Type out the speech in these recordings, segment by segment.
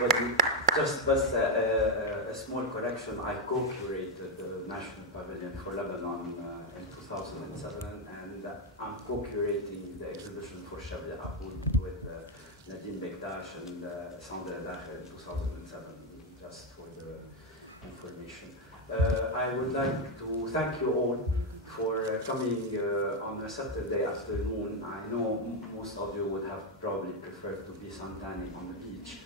everybody. Just a small correction. I co-curated the National Pavilion for Lebanon in 2007, and I'm co-curating the exhibition for Shabli Aboud with Nadine Bektash and Sandra Dakhel in 2007, just for the information. I would like to thank you all for coming on a Saturday afternoon. I know most of you would have probably preferred to be suntanning on the beach.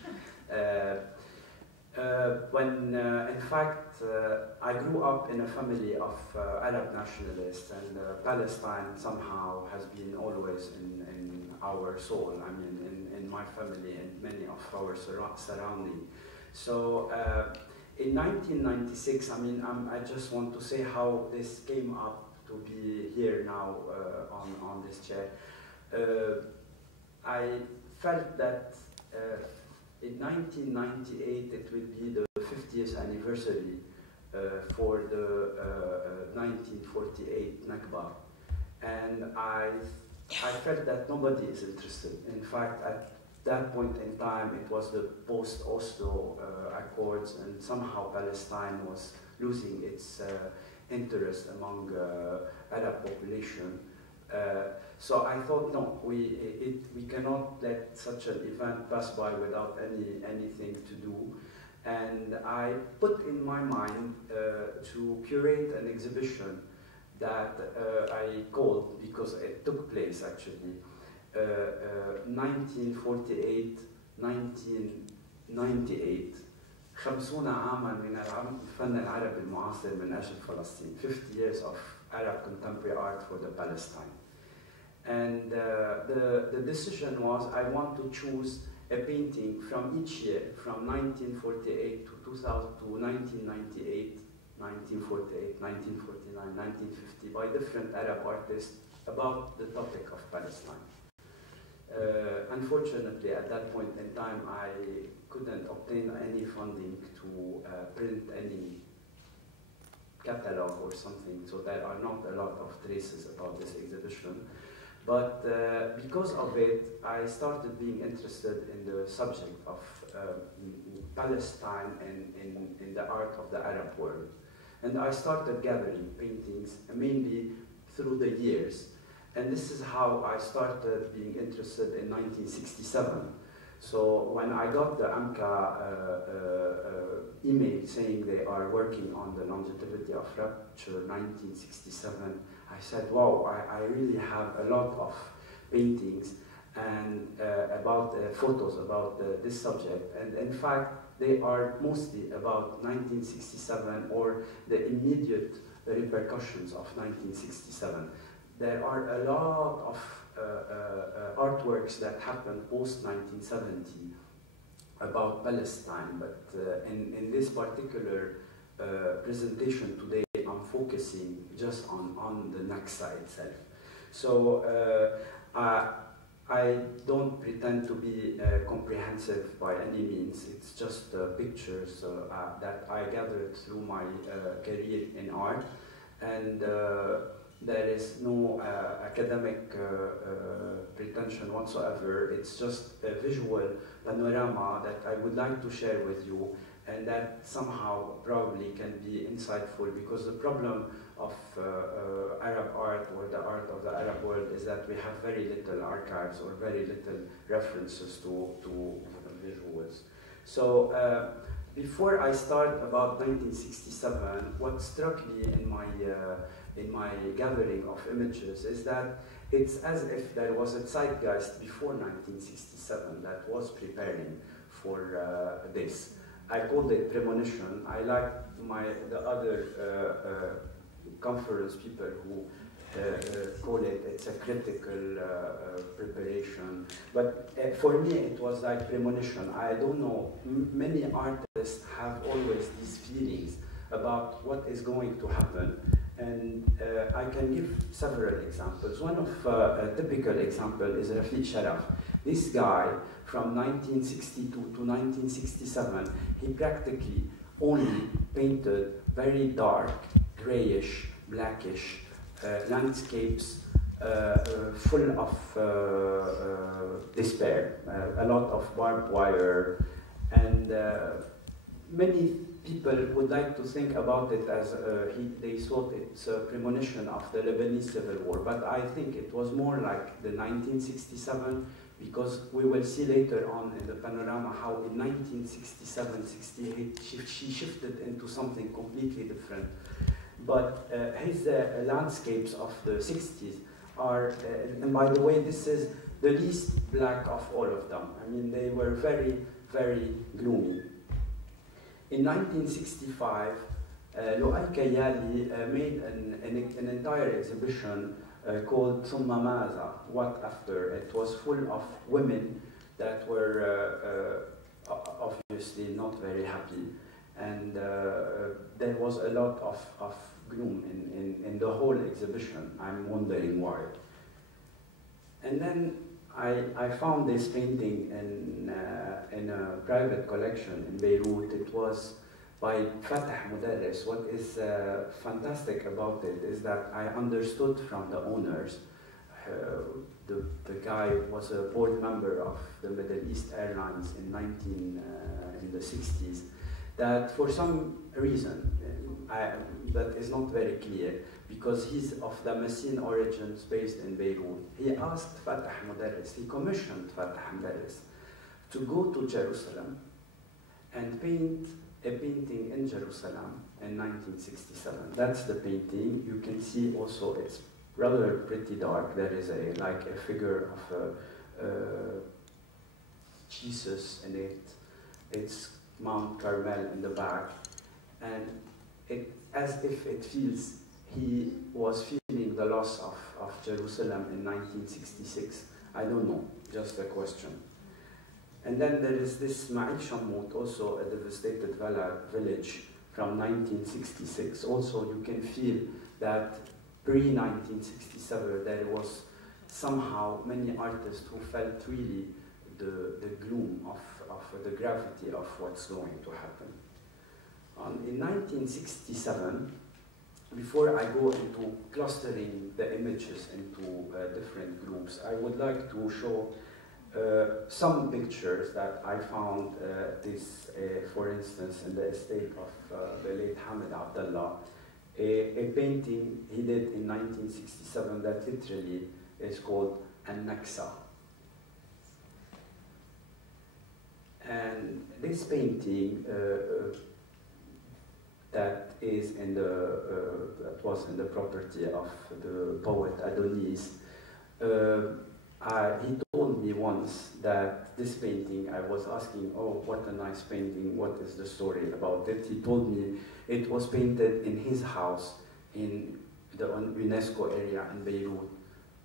In fact, I grew up in a family of Arab nationalists, and Palestine somehow has been always in our soul, I mean, in my family and many of our surroundings. So in 1996, I mean, I just want to say how this came up to be here now on this chair. I felt that in 1998 it would be the 50th anniversary for the 1948 Nakba, and I felt that nobody is interested. In fact, at that point in time, it was the post-Oslo Accords, and somehow Palestine was losing its interest among Arab population. So I thought, no, we cannot let such an event pass by without anything to do. And I put in my mind to curate an exhibition that I called, because it took place actually, 1948, 1998. 50 عاما من الفن العربي المعاصر من أجل فلسطين. 50 years of Arab contemporary art for the Palestine. And the decision was, I want to choose a painting from each year, from 1948 to 2000 to 1998, 1948, 1949, 1950, by different Arab artists about the topic of Palestine. Unfortunately, at that point in time, I couldn't obtain any funding to print any catalog or something, so there are not a lot of traces about this exhibition. But because of it, I started being interested in the subject of Palestine and in the art of the Arab world. And I started gathering paintings, mainly through the years. And this is how I started being interested in 1967. So when I got the AMCA email saying they are working on the longevity of RUPTURE 1967, I said, wow, I really have a lot of paintings and about photos about this subject. And in fact, they are mostly about 1967 or the immediate repercussions of 1967. There are a lot of artworks that happened post-1970 about Palestine, but in this particular presentation today, I'm focusing just on the Nakba itself. So I don't pretend to be comprehensive by any means. It's just pictures that I gathered through my career in art, and there is no academic pretension whatsoever. It's just a visual panorama that I would like to share with you, and that somehow probably can be insightful, because the problem of Arab art or the art of the Arab world is that we have very little archives or very little references to visuals. So before I start about 1967, what struck me in my gathering of images is that it's as if there was a zeitgeist before 1967 that was preparing for this. I called it premonition. I like the other conference people who call it's a critical preparation. But for me, it was like premonition. I don't know, many artists have always these feelings about what is going to happen. And I can give several examples. One of a typical example is Rafiq Sharaf. This guy, from 1962 to 1967, he practically only painted very dark, grayish, blackish landscapes full of despair, a lot of barbed wire, And many people would like to think about it as they thought it's a premonition of the Lebanese Civil War, but I think it was more like the 1967, because we will see later on in the panorama how in 1967-68 she shifted into something completely different. But his landscapes of the 60s are, and by the way, this is the least black of all of them. I mean, they were very, very gloomy. In 1965, Lu'ay Kayali made an entire exhibition called Thumma Maza, What After? It was full of women that were obviously not very happy, and there was a lot of gloom in the whole exhibition. I'm wondering why. And then I found this painting in a private collection in Beirut. It was by Fatah Mudarris. What is fantastic about it is that I understood from the owners, the guy was a board member of the Middle East Airlines in the 60s, that for some reason, that is not very clear, because he's of Damascene origins based in Beirut. He asked Fatah Mudarris, he commissioned Fatah Mudarris to go to Jerusalem and paint a painting in Jerusalem in 1967. That's the painting. You can see also it's rather pretty dark. There is like a figure of Jesus in it. It's Mount Carmel in the back, and as if it feels he was feeling the loss of Jerusalem in 1966. I don't know, just a question. And then there is this Ma'il Shammout, also a devastated village from 1966. Also, you can feel that pre-1967 there was somehow many artists who felt really the gloom of the gravity of what's going to happen. In 1967, before I go into clustering the images into different groups, I would like to show some pictures that I found for instance, in the estate of the late Hamid Abdallah, a painting he did in 1967 that literally is called An-Naksa. And this painting that was in the property of the poet Adonis. He told me once that this painting, I was asking, oh, what a nice painting, what is the story about it? He told me it was painted in his house in the UNESCO area in Beirut,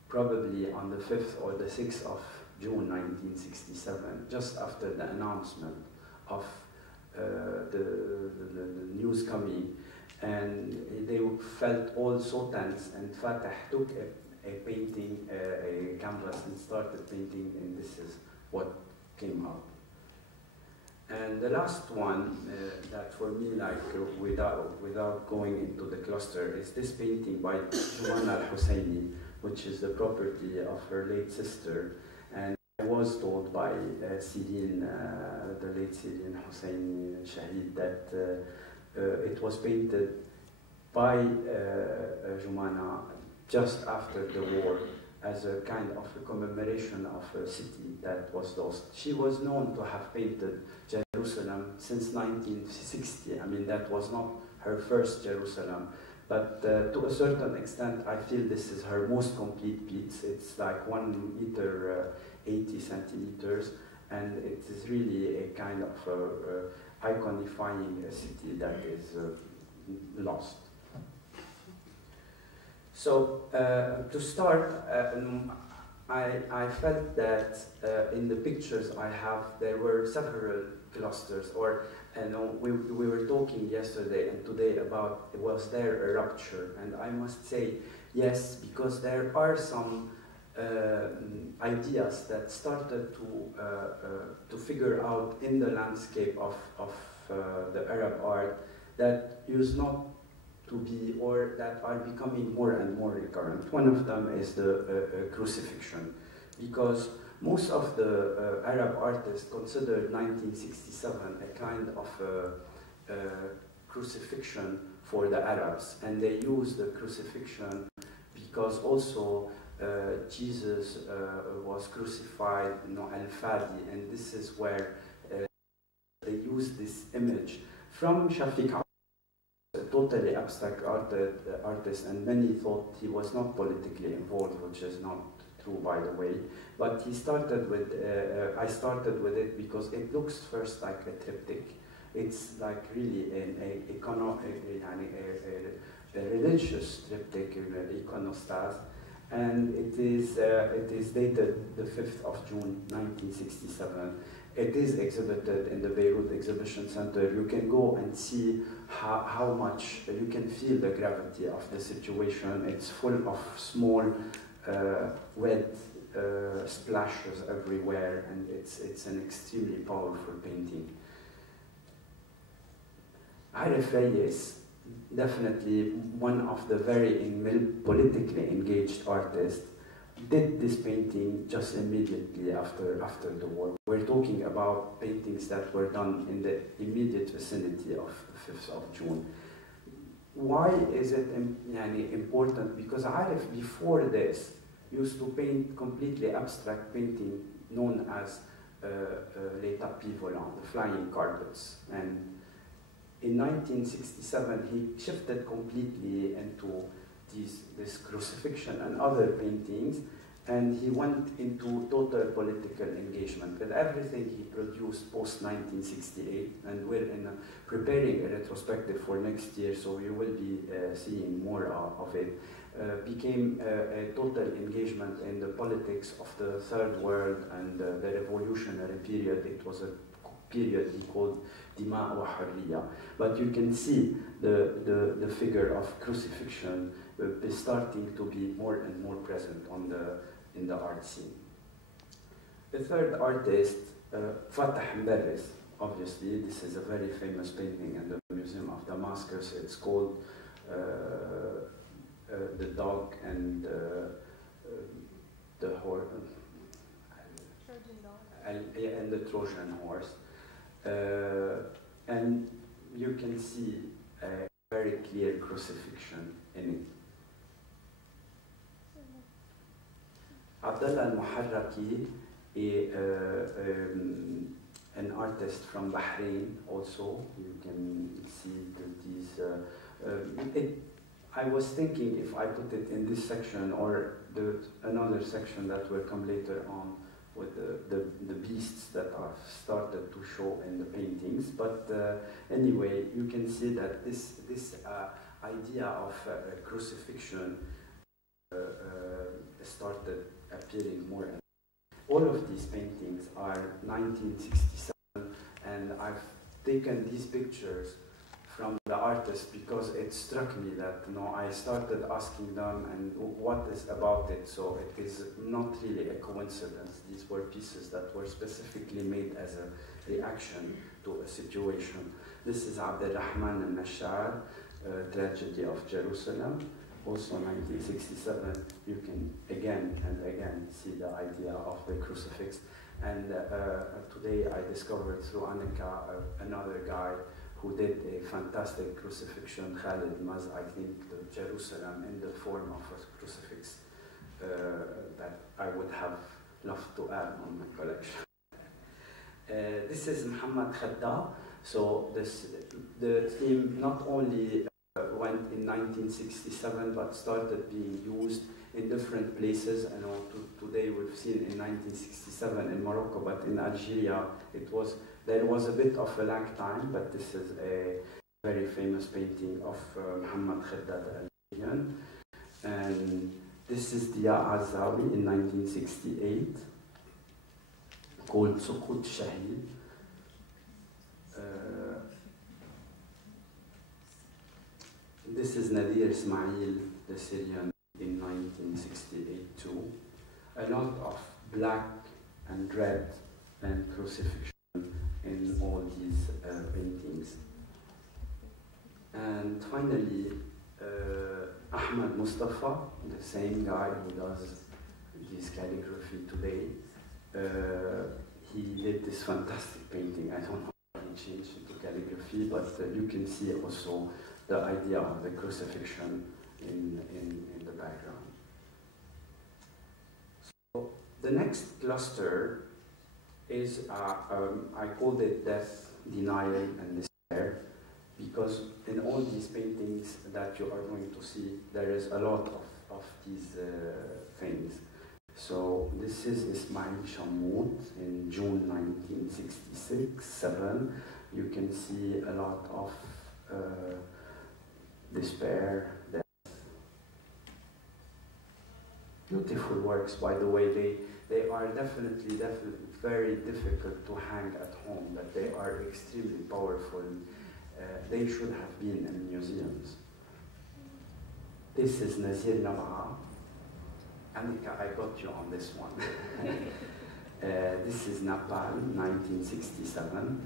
probably on the 5th or the 6th of June 1967, just after the announcement of the news coming, and they felt all so tense, and Fatah took a painting, a canvas, and started painting, and this is what came out. And the last one that for me, like without going into the cluster, is this painting by Jumana al-Husseini, which is the property of her late sister. And I was told by Sirin, the late Sirin Husseini Shahid, that it was painted by Jumana just after the war as a kind of a commemoration of a city that was lost. She was known to have painted Jerusalem since 1960. I mean, that was not her first Jerusalem, but to a certain extent, I feel this is her most complete piece. It's like 1 meter, 80 centimeters, and it is really a kind of iconifying a city that is lost. So to start, I felt that in the pictures I have, there were several clusters, or we were talking yesterday and today about, was there a rupture? And I must say yes, because there are some ideas that started to figure out in the landscape of the Arab art that used not to be, or that are becoming more and more recurrent. One of them is the crucifixion, because Most of the Arab artists considered 1967 a kind of crucifixion for the Arabs, and they used the crucifixion because also Jesus was crucified, al-Fadi, and this is where they use this image from Shafiq, a totally abstract artist, and many thought he was not politically involved, which is not true, by the way. But he started with, I started with it because it looks first like a triptych. It's like really a religious triptych, iconostas, and it is dated the 5th of June 1967. It is exhibited in the Beirut Exhibition Center. You can go and see how much, you can feel the gravity of the situation. It's full of small red splashes everywhere, and it's an extremely powerful painting. Arif Reyes, definitely one of the very politically engaged artists, did this painting just immediately after the war. We're talking about paintings that were done in the immediate vicinity of the 5th of June. Why is it important? Because Arif, before this, used to paint completely abstract painting known as les tapis volants, the flying carpets. And in 1967, he shifted completely into this crucifixion and other paintings, and he went into total political engagement with everything he produced post-1968, and we're preparing a retrospective for next year, so you will be seeing more of it. Became a total engagement in the politics of the Third World and the revolutionary period. It was a period he called Dima wa Harriya. But you can see the figure of crucifixion is starting to be more and more present in the art scene. The third artist, Fatah Mbarris, obviously, this is a very famous painting in the Museum of Damascus. It's called The Dog and the Horse, and the Trojan Horse. And you can see a very clear crucifixion in it. Abdallah al-Muharraki, an artist from Bahrain also. You can see these. I was thinking if I put it in this section or another section that will come later on with the beasts that are started to show in the paintings. But anyway, you can see that this idea of crucifixion started appearing more and more. All of these paintings are 1967, and I've taken these pictures from the artists because it struck me that I started asking them and what is about it. So it is not really a coincidence. These were pieces that were specifically made as a reaction to a situation. This is Abdelrahman al-Nashar, Tragedy of Jerusalem, also 1967. You can again and again see the idea of the crucifix. And today I discovered through AMCA another guy who did a fantastic crucifixion, Khalid Maz, I think, the Jerusalem in the form of a crucifix that I would have loved to add on my collection. This is Muhammad Khadda. So the theme not only went in 1967, but started being used in different places. I know today we've seen in 1967 in Morocco, but in Algeria there was a bit of a lag time, but this is a very famous painting of Muhammad Khadda the Algerian. And this is Dia Azawi in 1968, called Suqut Shahid. This is Nadir Ismail, the Syrian, in 1968 too. A lot of black and red and crucifixion in all these paintings. And finally, Ahmad Mustafa, the same guy who does this calligraphy today, he did this fantastic painting. I don't know how he changed into calligraphy, but you can see also the idea of the crucifixion in the background. So the next cluster is, I called it death, denial, and despair, because in all these paintings that you are going to see, there is a lot of these things. So this is Ismail Shammout in June 1966-7. You can see a lot of despair, death. Beautiful works, by the way. They are definitely very difficult to hang at home, but they are extremely powerful. They should have been in museums. This is Nazir Nabaa. Amika, I got you on this one. This is Nepal, 1967.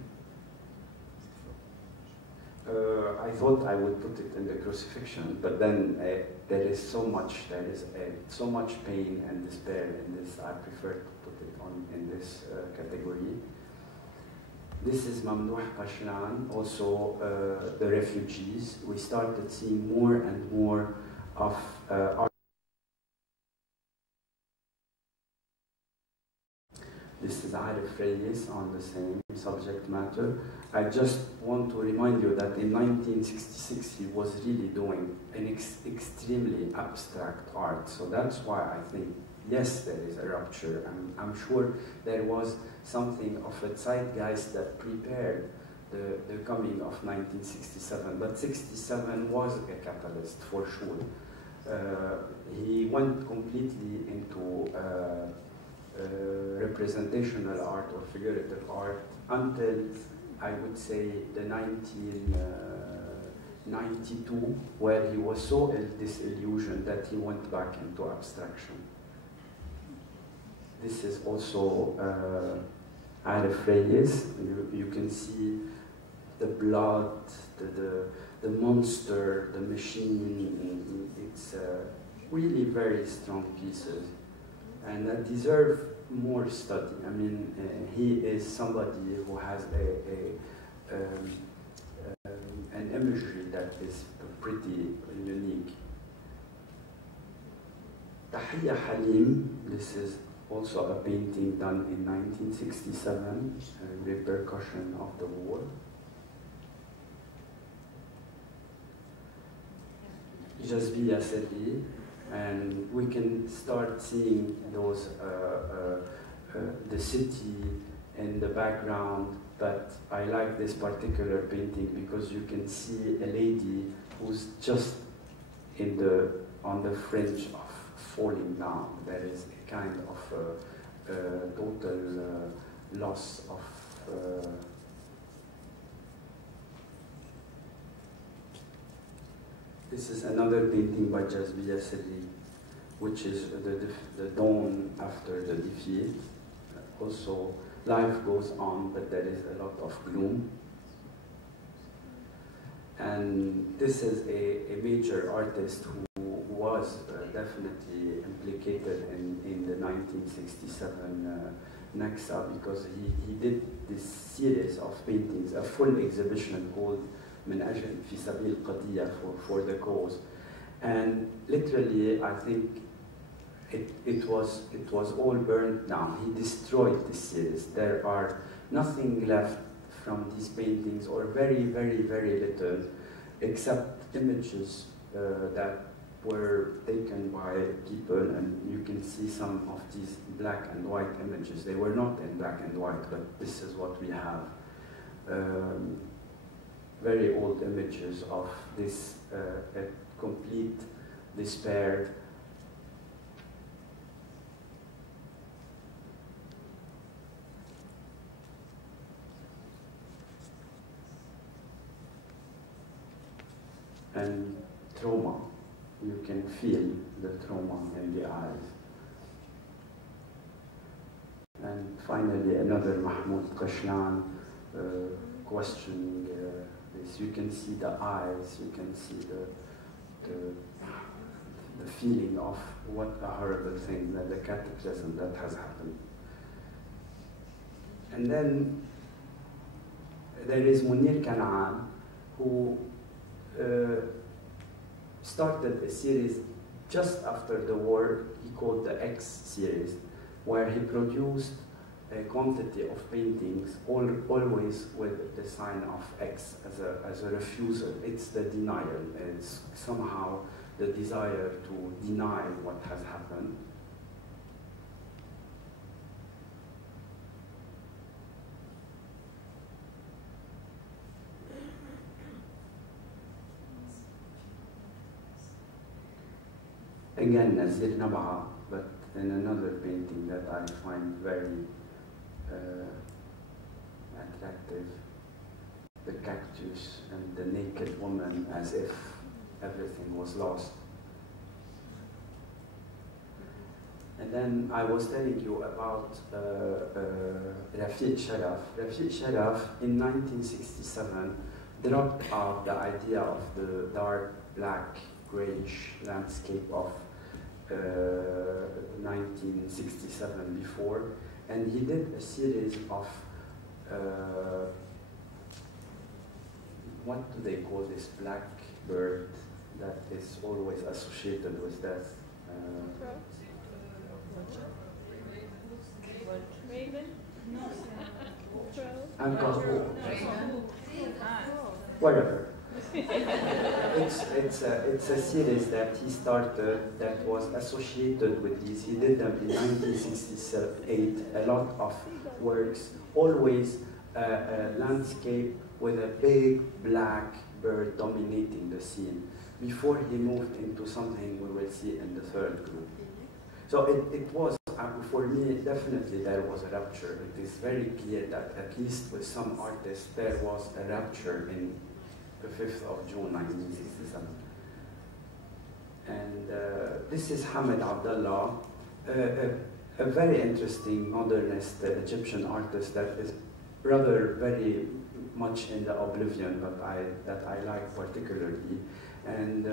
I thought I would put it in the crucifixion, but then there is so much pain and despair in this. I prefer to put it in this category. This is Mamdouh Qashlan, also the refugees. We started seeing more and more of art. This is Arif Reyes on the same subject matter. I just want to remind you that in 1966 he was really doing an extremely abstract art. So that's why I think, yes, there is a rupture. I'm sure there was something of a zeitgeist that prepared the coming of 1967, but 67 was a catalyst for sure. He went completely into representational art or figurative art until, I would say, the 1992, where he was so disillusioned that he went back into abstraction. This is also Arif Reyes. You can see the blood, the monster, the machine. It's really very strong pieces, and that deserve more study. I mean, he is somebody who has an imagery that is pretty unique. Tahiyya Halim, this is also a painting done in 1967, a repercussion of the war. Jazbiya Seti, and we can start seeing those, the city in the background, but I like this particular painting because you can see a lady who's just on the fringe of falling down. There is a kind of total loss of This is another painting by Jazbiya Seti, which is the dawn after the defeat. Also, life goes on, but there is a lot of gloom. And this is a major artist who was definitely implicated in the 1967 Naksa, because he did this series of paintings, a full exhibition called من أجل في سبيل قضية, for the cause, and literally I think it was all burned down. He destroyed this series. There are nothing left from these paintings, or very little, except images that were taken by people, and you can see some of these black and white images. They were not in black and white, but this is what we have. Very old images of this complete despair. And trauma. You can feel the trauma in the eyes. And finally, another Mahmoud Qashlan questioning this. You can see the eyes, you can see the feeling of what a horrible thing, that the cataclysm that has happened. And then there is Munir Kanaan, who started a series just after the war he called the X series, where he produced a quantity of paintings, always with the sign of X as a refusal. It's the denial. It's somehow the desire to deny what has happened. Again, Nazir Nab'a, but in another painting that I find very attractive, the cactus and the naked woman as if everything was lost. And then I was telling you about Rafiq Sharaf. Rafiq Sharaf in 1967 dropped out the idea of the dark black grayish landscape of 1967 before, and he did a series of what do they call this black bird that is always associated with death? Raven? Whatever. It's a series that he started that was associated with these. He did them in 1968, a lot of works, always a landscape with a big black bird dominating the scene, before he moved into something we will see in the third group. So it was, for me, definitely there was a rupture. It is very clear that at least with some artists there was a rupture in the 5th of June 1967. And this is Hamid Abdallah, a very interesting modernist Egyptian artist that is rather very much in the oblivion, but that I like particularly. And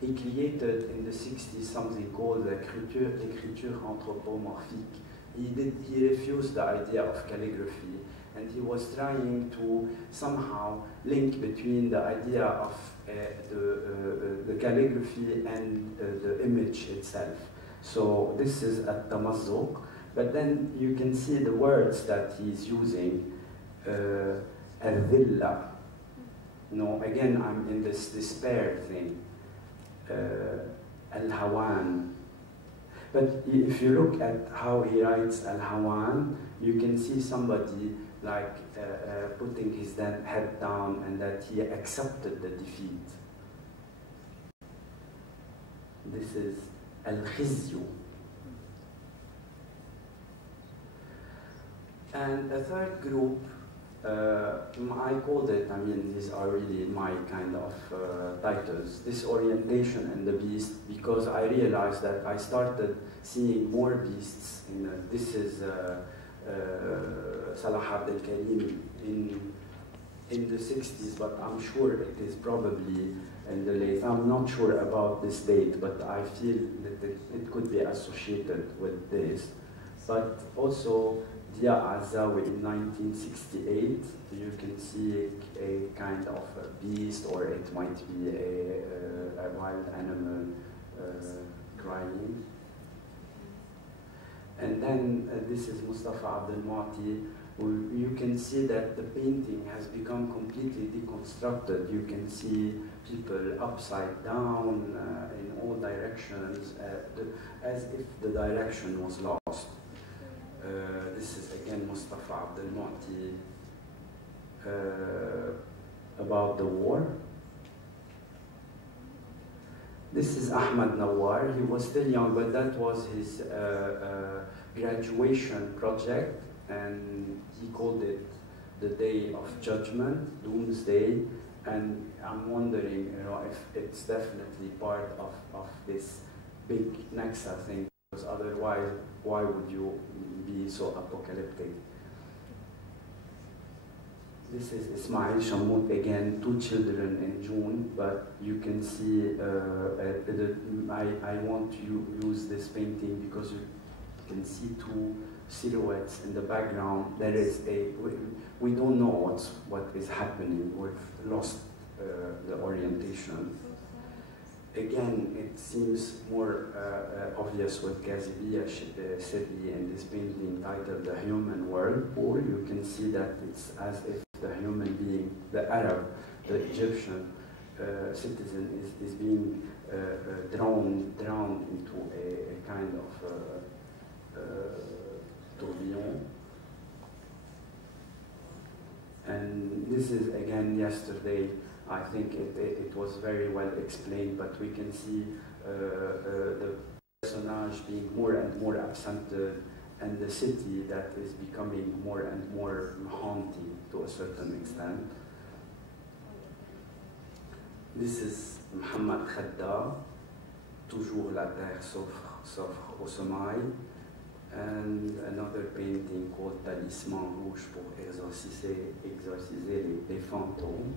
he created in the 60s something called l'écriture anthropomorphique. He refused the idea of calligraphy, and he was trying to somehow link between the idea of the calligraphy and the image itself. So this is at Tamazzuk, but then you can see the words that he's using, al-dhilla. No, again, I'm in this despair thing, al-hawan. But if you look at how he writes al-hawan, you can see somebody like putting his head down and that he accepted the defeat. This is al-khizyu. And a third group, I called it, I mean, these are really my kind of titles, Disorientation and the Beast, because I realized that I started seeing more beasts. This is Salah Abdel Karim in the 60s, but I'm sure it is probably in the late, I'm not sure about this date, but I feel that it could be associated with this. But also Dia Azawi in 1968, you can see a kind of a beast, or it might be a wild animal crying. And then this is Mustafa Abdel Muati. You can see that the painting has become completely deconstructed. You can see people upside down in all directions, as if the direction was lost. This is again Mustafa Abdel Muati about the war. This is Ahmad Nawar. He was still young, but that was his graduation project, and he called it the Day of Judgment, Doomsday. And I'm wondering, if it's definitely part of this big Naksa thing, because otherwise, why would you be so apocalyptic? This is Ismail Shammout again, 2 children in June, but you can see, I want to use this painting because you can see 2 silhouettes in the background. There is we don't know what is happening. We've lost the orientation. Again, it seems more obvious with Ghazibiyya Sirri in this painting titled The Human Whirlpool. You can see that it's as if the human being, the Arab, the Egyptian citizen is being drawn into a kind of tourbillon. And this is again yesterday. I think it was very well explained, but we can see the personage being more and more absented, and the city that is becoming more and more haunting to a certain extent. This is Mohamed Khadda, Toujours la terre s'offre au sommeil, and another painting called Talisman Rouge pour exorciser les fantômes.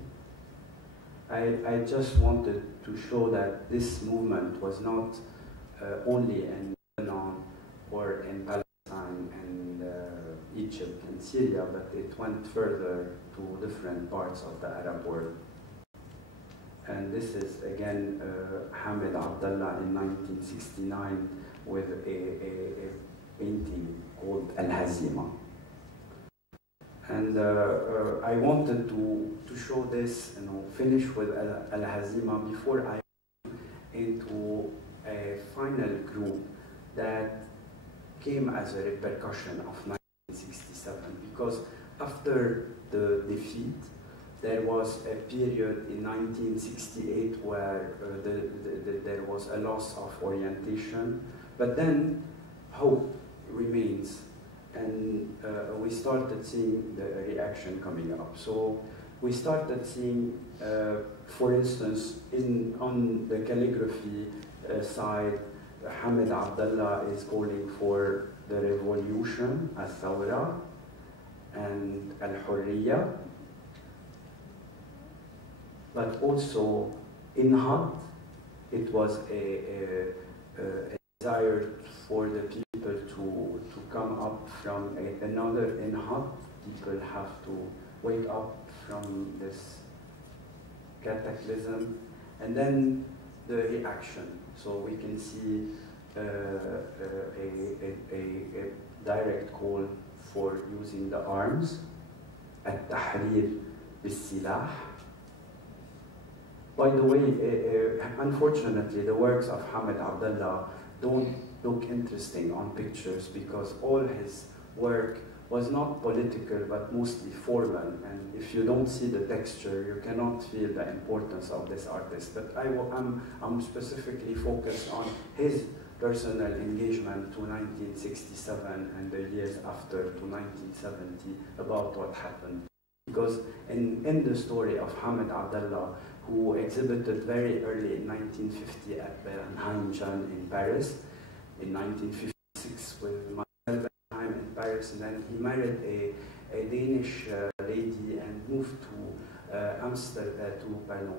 I just wanted to show that this movement was not only in Lebanon or in Palestine and Egypt and Syria, but it went further to different parts of the Arab world. And this is again Hamid Abdallah in 1969 with a painting called Al-Hazima. And I wanted to show this, finish with Al-Hazima before I went into a final group that came as a repercussion of 1967, because after the defeat, there was a period in 1968 where there was a loss of orientation, but then hope remains. And we started seeing the reaction coming up. So we started seeing, for instance, on the calligraphy side, Hamid Abdallah is calling for the revolution, al-thawra, and al-hurriya. But also in Had, it was a desire for the people to come up from another in Had. People have to wake up from this cataclysm, and then the reaction. So we can see a direct call for using the arms, التحرير بالسلاح. By the way, unfortunately, the works of Hamid Abdallah don't look interesting on pictures because all his work was not political but mostly formal, and if you don't see the texture, you cannot feel the importance of this artist. But I'm specifically focused on his personal engagement to 1967 and the years after to 1970 about what happened. Because in the story of Hamid Abdallah, who exhibited very early in 1950 at Bernheim in Paris, in 1956 with Marcel Bernheim in Paris, and then he married a Danish lady and moved to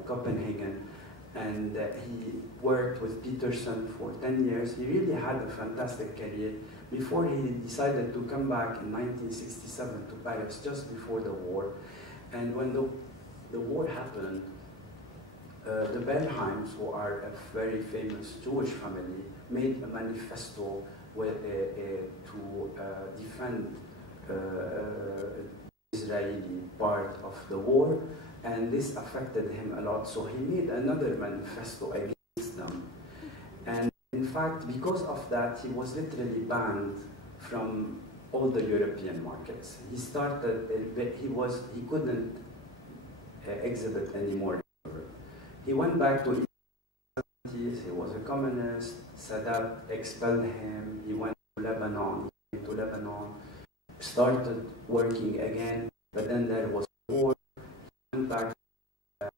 Copenhagen, and he worked with Peterson for 10 years. He really had a fantastic career before he decided to come back in 1967 to Paris, just before the war. And when the war happened, the Bernheims, who are a very famous Jewish family, made a manifesto to defend the Israeli part of the war, and this affected him a lot, so he made another manifesto against them. And in fact, because of that, he was literally banned from all the European markets. He started, he couldn't exhibit anymore. He went back to the 70s, he was a communist, Sadat expelled him, he went to Lebanon, started working again, but then there was war. He went back to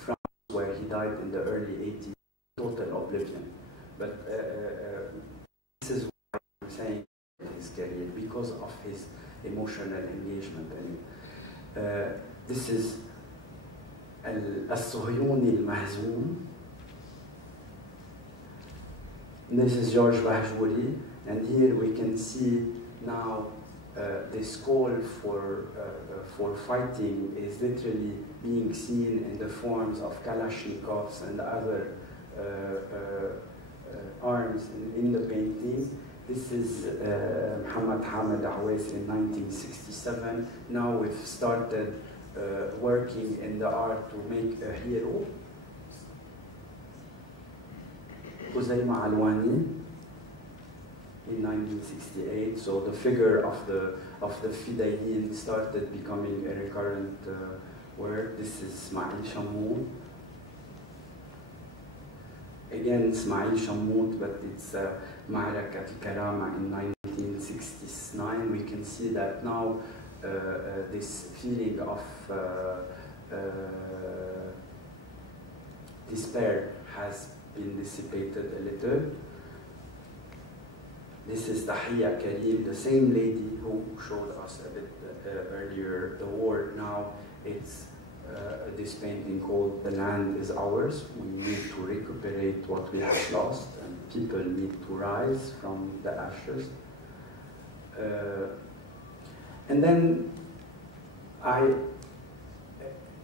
France, where he died in the early 80s, total oblivion. But this is why I'm saying his career, because of his emotional engagement. And this is الصهيوني المهزوم. This is George Bahjouri. And here we can see now this call for fighting is literally being seen in the forms of Kalashnikovs and other arms in the painting. This is Muhammad Hamid Awais in 1967. Now we've started working in the art to make a hero. Huzayma Alwani in 1968. So the figure of the Fidayeen started becoming a recurrent word. This is Ismail Shammoud. Again, Ismail Shammoud, but it's Ma'arakat al-Karama in 1969. We can see that now this feeling of despair has been dissipated a little. This is Tahiyya Karim, the same lady who showed us a bit earlier the war. Now it's this painting called The Land is Ours. We need to recuperate what we have lost, and people need to rise from the ashes. And then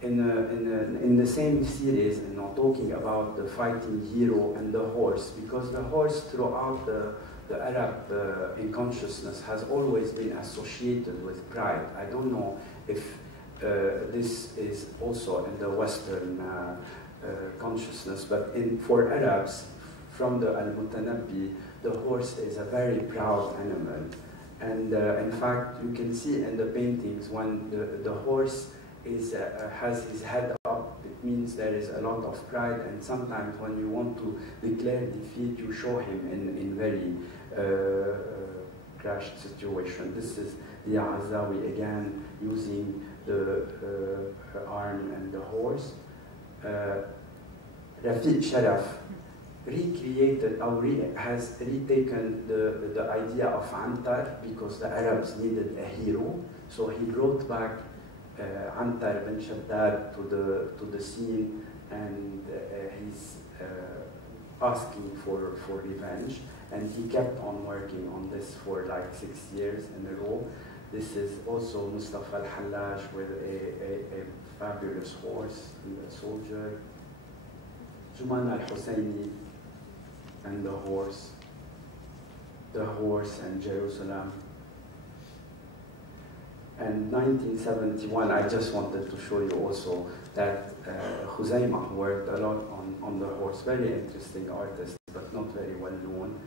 in the same series, talking about the fighting hero and the horse, because the horse throughout the Arab in consciousness has always been associated with pride. I don't know if this is also in the Western consciousness, but for Arabs, from the Al-Mutanabbi, the horse is a very proud animal. And in fact, you can see in the paintings when the horse has his head up, it means there is a lot of pride, and sometimes when you want to declare defeat, you show him in very crashed situation. This is the Azawi again, using the arm and the horse. Rafiq Sharaf recreated or has retaken the idea of Antar, because the Arabs needed a hero, so he brought back Antar bin Shaddad to the scene, and he's asking for revenge, and he kept on working on this for like 6 years in a row. This is also Mustafa al-Hallaj with a fabulous horse and a soldier. Juman al-Husseini and the horse and Jerusalem. And 1971, I just wanted to show you also that Huzayma worked a lot on the horse. Very interesting artist, but not very well known,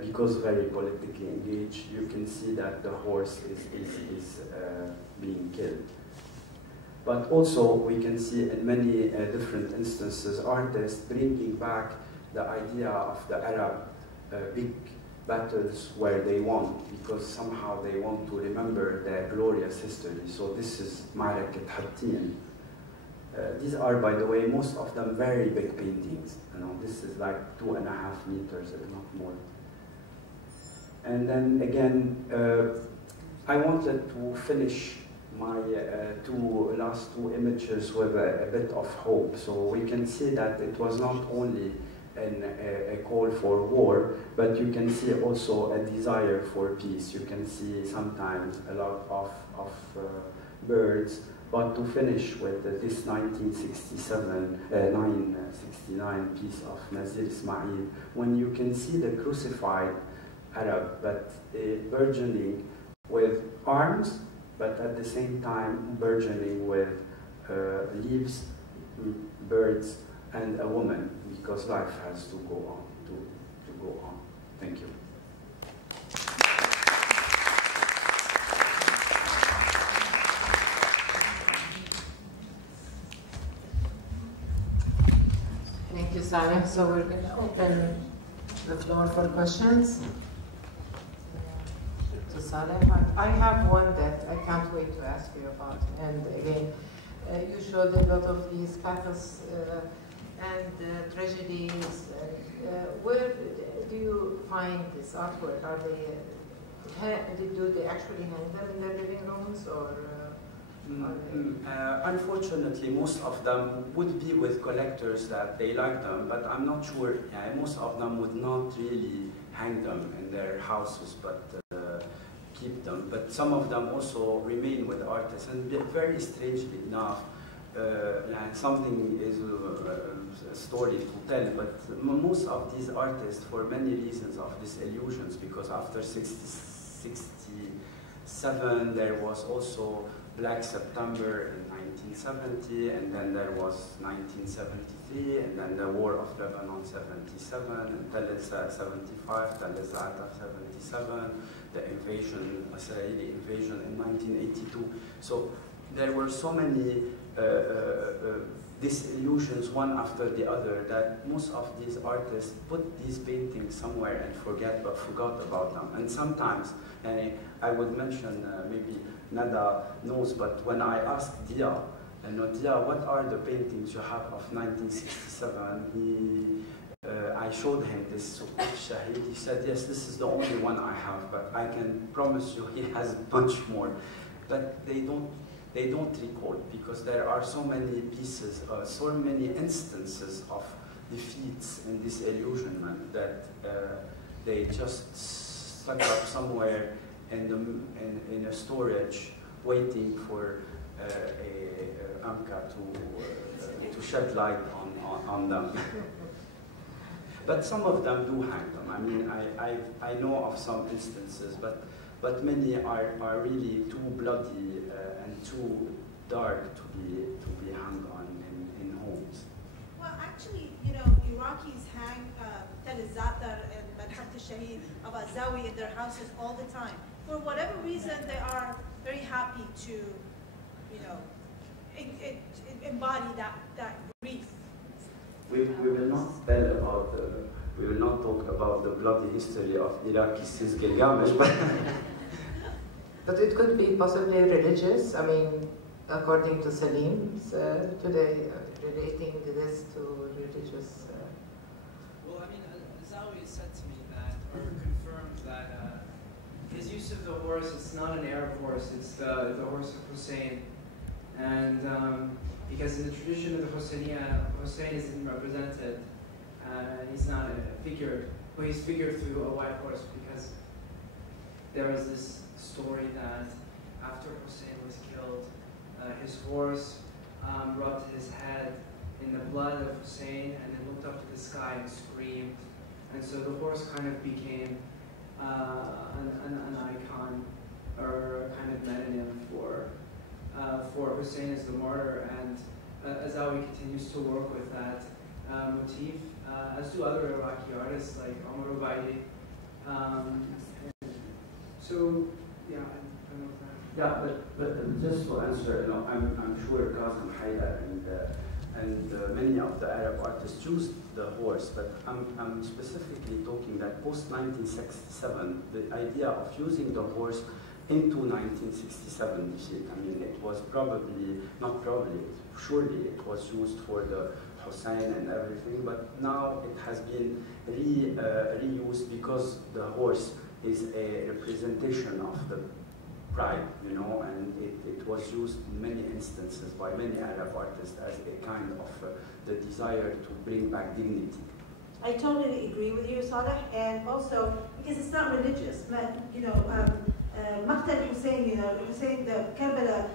because very politically engaged. You can see that the horse is being killed. But also we can see in many different instances artists bringing back the idea of the Arab big battles where they won, because somehow they want to remember their glorious history. So this is Ma'arakat Hattin. These are, by the way, most of them very big paintings. This is like 2.5 meters, if not more. And then again, I wanted to finish my last two images with a bit of hope. So we can see that it was not only a call for war, but you can see also a desire for peace. You can see sometimes a lot of birds. But to finish with this 1969 piece of Nazir Ismail, when you can see the crucified Arab, but burgeoning with arms, but at the same time burgeoning with leaves, birds, and a woman, because life has to go on, to go on. Thank you. Thank you, Saleh. So we're going to open the floor for questions. To Saleh, I have one that I can't wait to ask you about. And again, you showed a lot of these pathos and tragedies. Where do you find this artwork? Are they, do they actually hang them in their living rooms, or Unfortunately, most of them would be with collectors that they like them, but I'm not sure. Most of them would not really hang them in their houses, but keep them. But some of them also remain with artists, and very strangely enough, something is a story to tell, but most of these artists, for many reasons of disillusions, because after 67 there was also Black September in 1970, and then there was 1973, and then the War of Lebanon 77, and Tel 75, Tel 77, the invasion, Israeli invasion in 1982. So there were so many disillusions one after the other that most of these artists put these paintings somewhere and forgot about them. And sometimes, I would mention, maybe Nada knows, but when I asked Dia, Dia, what are the paintings you have of 1967? I showed him this Suqut Shahid. He said, yes, this is the only one I have, but I can promise you he has much more. But they don't recall, because there are so many pieces, so many instances of defeats and disillusionment that they just stuck up somewhere in a storage, waiting for AMCA to shed light on them. But some of them do hang them. I mean, I know of some instances, but many are really too bloody and too dark to be hung on in homes. Well, actually, you know, Iraqis hang Tel Zatar and Madhat al-Shahid of Azawi in their houses all the time. For whatever reason, they are very happy to, you know, embody that grief. We will not tell about we will not talk about the bloody history of Iraqi since Gilgamesh, but it could be possibly religious. I mean, according to Salim's today, relating this to religious. Well, I mean, Zawi said to me that, or confirmed that his use of the horse, it's not an Arab horse, it's the horse of Hussein. And because in the tradition of the Husseiniya, Hussein isn't represented. He's not a figured, well, he's figured through a white horse, because there was this story that after Hussein was killed, his horse rubbed his head in the blood of Hussein and then looked up to the sky and screamed. And so the horse kind of became an icon, or a kind of metonym for Hussein as the martyr. And Azawi continues to work with that motif, as do other Iraqi artists like Omar Ubaidi. So, yeah, I don't know if that. Yeah, but just to answer, you know, I'm sure Qasim Haidar and many of the Arab artists used the horse, but I'm specifically talking that post-1967, the idea of using the horse into 1967 defeat. I mean, it was probably, not probably, surely it was used for the Hussein and everything, but now it has been reused because the horse is a representation of the pride, you know, and it was used in many instances by many Arab artists as a kind of the desire to bring back dignity. I totally agree with you, Saleh, and also because it's not religious. But, you know, Maqtal Hussein, you know, Hussein, the Karbala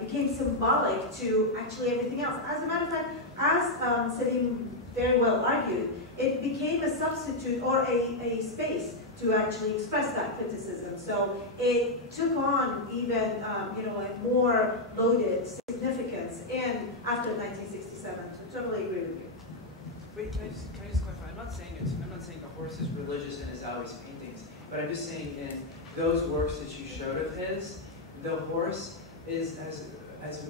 became symbolic to actually everything else. As a matter of fact, as Salim very well argued, it became a substitute or a space to actually express that criticism. So it took on even, you know, a more loaded significance after 1967. So totally agree with you. Wait, can I just clarify? I'm not saying the horse is religious in Azawi's paintings, but I'm just saying in those works that you showed of his, the horse has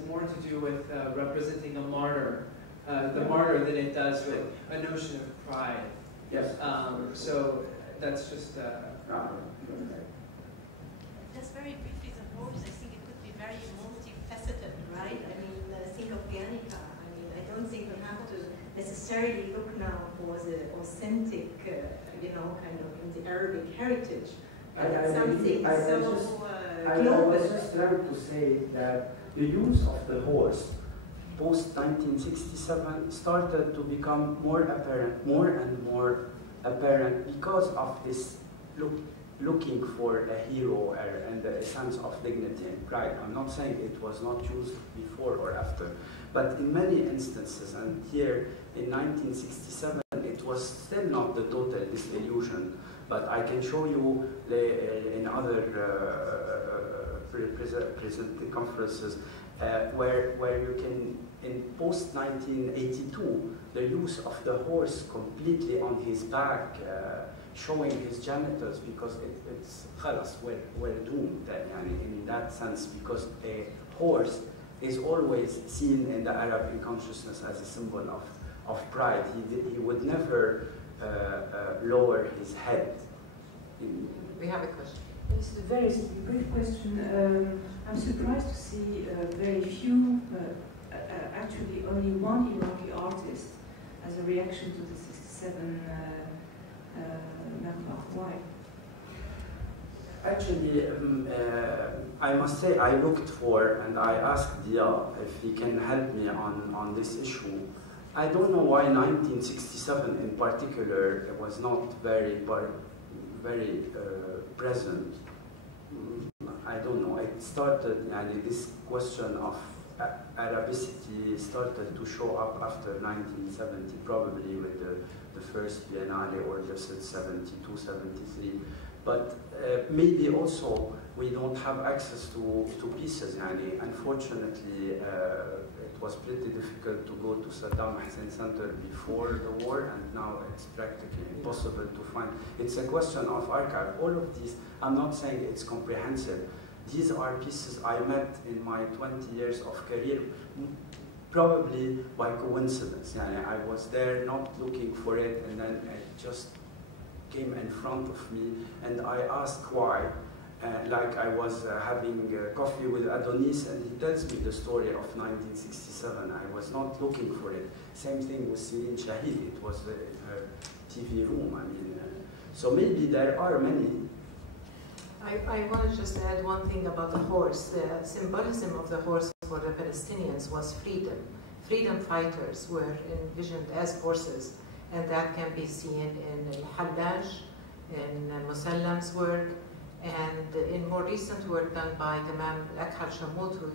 more to do with representing a martyr, the martyr, than it does with a notion of pride. Yes. So that's just. Just very briefly, the horse, I think it could be very multifaceted, right? I mean, think of Guernica. I mean, I don't think we have to necessarily look now for the authentic, you know, kind of in the Arabic heritage. I was just trying to say that the use of the horse post-1967 started to become more and more apparent because of this looking for a hero and a sense of dignity and pride. I'm not saying it was not used before or after, but in many instances, and here in 1967, it was still not the total disillusion, but I can show you in other present conferences where you can, in post-1982, the use of the horse completely on his back, showing his genitals, because it's khalas, we're doomed in that sense, because a horse is always seen in the Arab consciousness as a symbol of pride. He would never lower his head. We have a question. It's a very brief question. I'm surprised to see very few, actually only one Iraqi artist as a reaction to the 67 Why? Actually, I must say I looked for and I asked Dia if he can help me on this issue. I don't know why 1967 in particular was not very present. I don't know. It started, and this question of Arabicity started to show up after 1970, probably with the first Biennale, or just at 72, 73. But maybe also we don't have access to pieces. Unfortunately, it was pretty difficult to go to Saddam Hussein Center before the war, and now it's practically impossible to find. It's a question of archive. All of these, I'm not saying it's comprehensive. These are pieces I met in my 20 years of career, probably by coincidence. I was there not looking for it, and then it just came in front of me, and I asked why. Like I was having coffee with Adonis, and he tells me the story of 1967. I was not looking for it. Same thing with Sirin Shahid. It was in her TV room. So maybe there are many. I want to just add one thing about the horse. The symbolism of the horse for the Palestinians was freedom. Freedom fighters were envisioned as horses, and that can be seen in Al-Hallaj, in Musallam's work, and in more recent work done by Tamam Al-Akhal Shammoud, who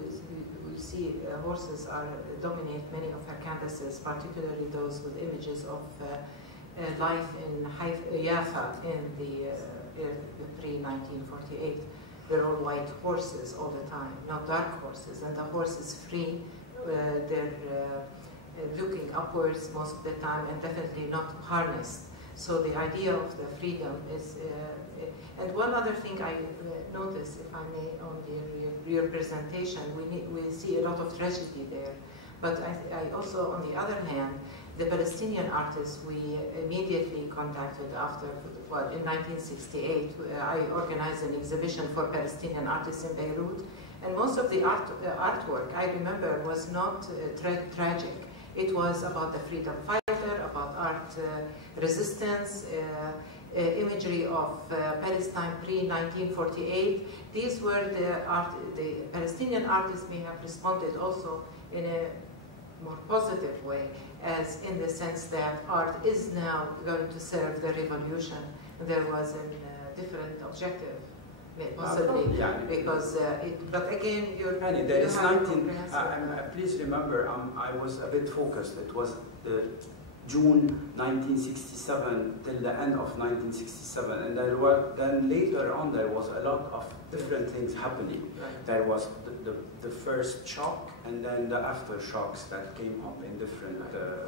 we see horses dominate many of her canvases, particularly those with images of life in Jaffa in the pre-1948. They're all white horses all the time, not dark horses, and the horse is free. They're looking upwards most of the time, and definitely not harnessed. So the idea of the freedom is, and one other thing I noticed, if I may, on your presentation, we see a lot of tragedy there. But I also, on the other hand, the Palestinian artists we immediately contacted after, well, in 1968, I organized an exhibition for Palestinian artists in Beirut, and most of the artwork, I remember, was not tragic. It was about the freedom fighter, about art resistance, imagery of Palestine pre-1948. These were the Palestinian artists may have responded also in a more positive way, as in the sense that art is now going to serve the revolution. There was a different objective, possibly, because but again, there is 19. Please remember, I was a bit focused. It was June 1967 till the end of 1967, and then later on there was a lot of different things happening. Right. There was the first shock, and then the aftershocks that came up in different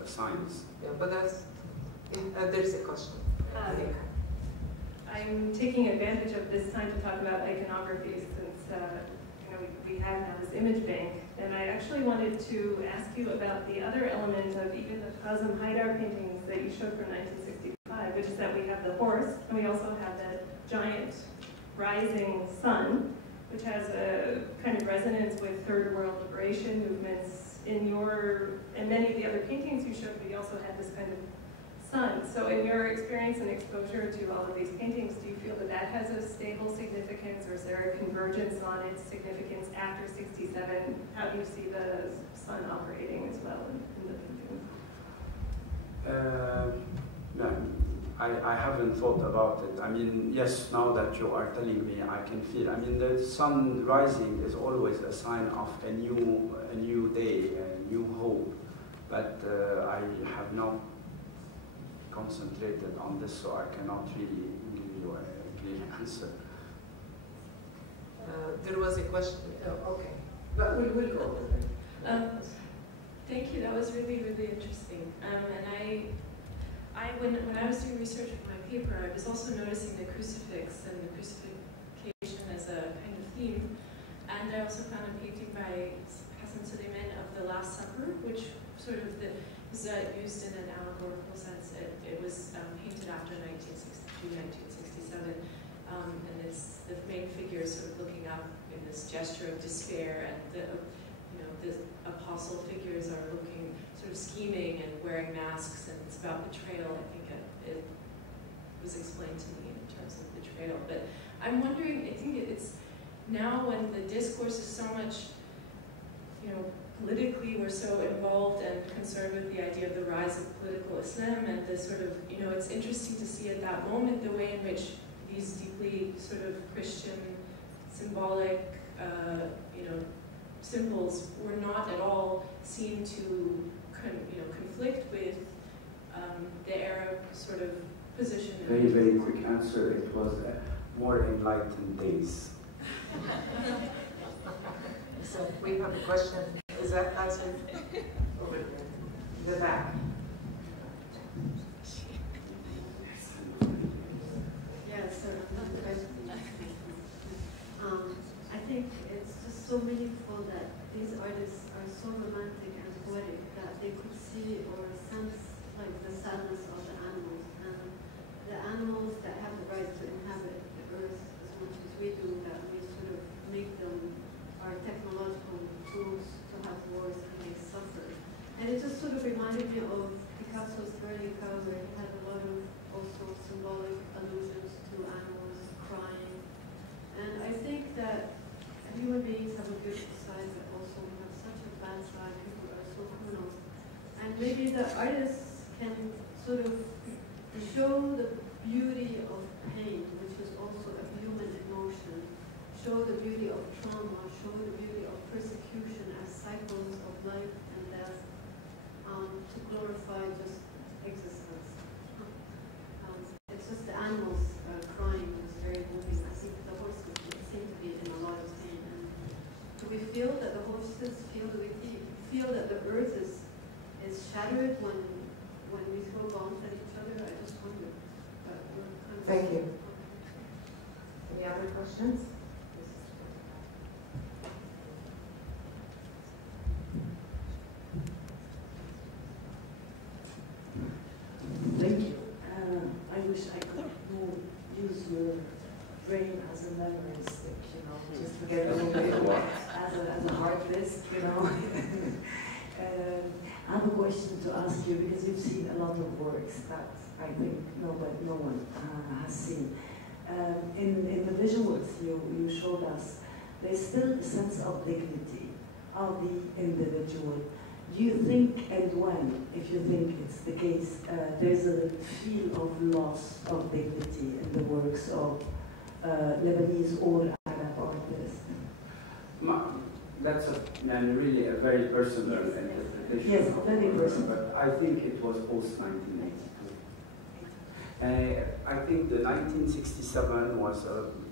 signs. Yeah, but there's a question. I'm taking advantage of this time to talk about iconography, since we have now this image bank, and I actually wanted to ask you about the other element of even the Kazım Haydar paintings that you showed from 1965, which is that we have the horse, and we also have that giant rising sun, which has a kind of resonance with third world liberation movements. In many of the other paintings you showed, we also had this kind of sun. So in your experience and exposure to all of these paintings, do you feel that that has a stable significance, or is there a convergence on its significance after 67? How do you see the sun operating as well in the painting? No, I haven't thought about it. I mean, yes, now that you are telling me, I can feel. I mean, the sun rising is always a sign of a new day, a new hope. But I have not concentrated on this, so I cannot really give you a clear answer. There was a question. Okay, but we'll go over there. Thank you. That was really, really interesting. And when I was doing research for my paper, I was also noticing the crucifix and the crucifixion as a kind of theme. And I also found a painting by Hassan Suleiman of the Last Supper, which sort of was used in an allegorical sense. It was painted after 1962, 1967, and it's the main figure sort of looking up in this gesture of despair, and the apostle figures are looking sort of scheming and wearing masks, and it's about betrayal. I think it was explained to me in terms of betrayal. But I'm wondering, I think it's now when the discourse is so much, politically we're so involved and concerned with the idea of the rise of political Islam, and the sort of, it's interesting to see at that moment the way in which these deeply sort of Christian, symbolic, symbols were not at all seen to, conflict with the Arab sort of position. Very, very quick answer. It was more enlightened days. So we have a question. Is that answered? Over there. The back. Yes, I think it's just so meaningful that these artists are so romantic and poetic that they could see or sense like the sadness of the animals, and the animals that have the right to inhabit the earth as much as we do, that we sort of make them our technological tools to have wars and they suffer. And it just sort of reminded me of Picasso's Guernica, where he had a lot of also symbolic allusions to animals crying. And I think that human beings have a good side, but also we have such a bad side. People are so criminal. And maybe the artists can sort of show the beauty of pain, which is also a human emotion, show the beauty of trauma, show the beauty of persecution as cycles of life and death, to glorify just existence. It's just the animals crying is very moving. I think the horses seem to be in a lot of pain. And do we feel that the horses feel that the earth is shattered when we throw bombs at each other? I just wonder. Thank you. Any other questions? Thank you. I wish I could use your brain as a memory stick, just to get a little bit as a hard disk, I have a question to ask you, because you've seen a lot of works that I think no one has seen. In the visuals you showed us, there's still a sense of dignity of the individual. Do you think, and when, if you think it's the case, there's a feel of loss of dignity in the works of Lebanese or Arab artists? That's really a very personal interpretation. Yes, very personal. But I think it was post-1982. I think the 1967 was,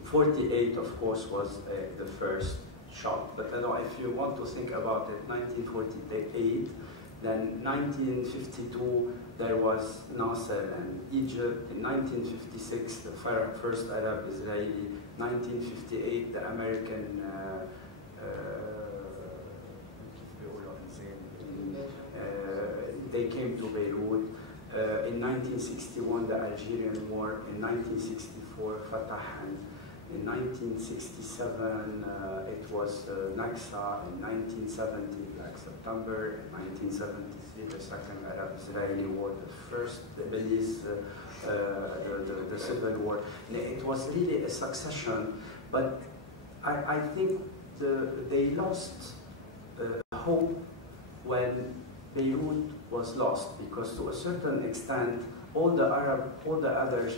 48 of course was the first shot. But if you want to think about it, 1948, then 1952 there was Nasser and Egypt. In 1956 the first Arab-Israeli. 1958 the American they came to Beirut. In 1961 the Algerian War. In 1964 Fatah, and in 1967 it was Naksa. In 1970 Black September. In 1973 the Second Arab-Israeli War, the First Belize, the Civil War. It was really a succession, but I think they lost hope when Beirut was lost, because to a certain extent, all the other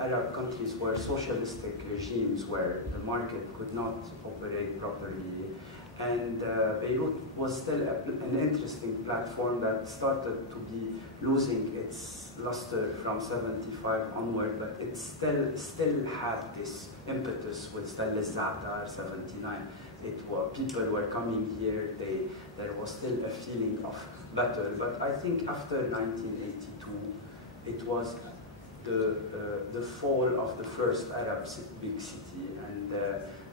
Arab countries were socialistic regimes where the market could not operate properly. And Beirut was still an interesting platform that started to be losing its luster from 75 onward, but it still had this impetus with Saleh Barakat, 79. People were coming here, there was still a feeling of battle. But I think after 1982, it was the fall of the first Arab big city and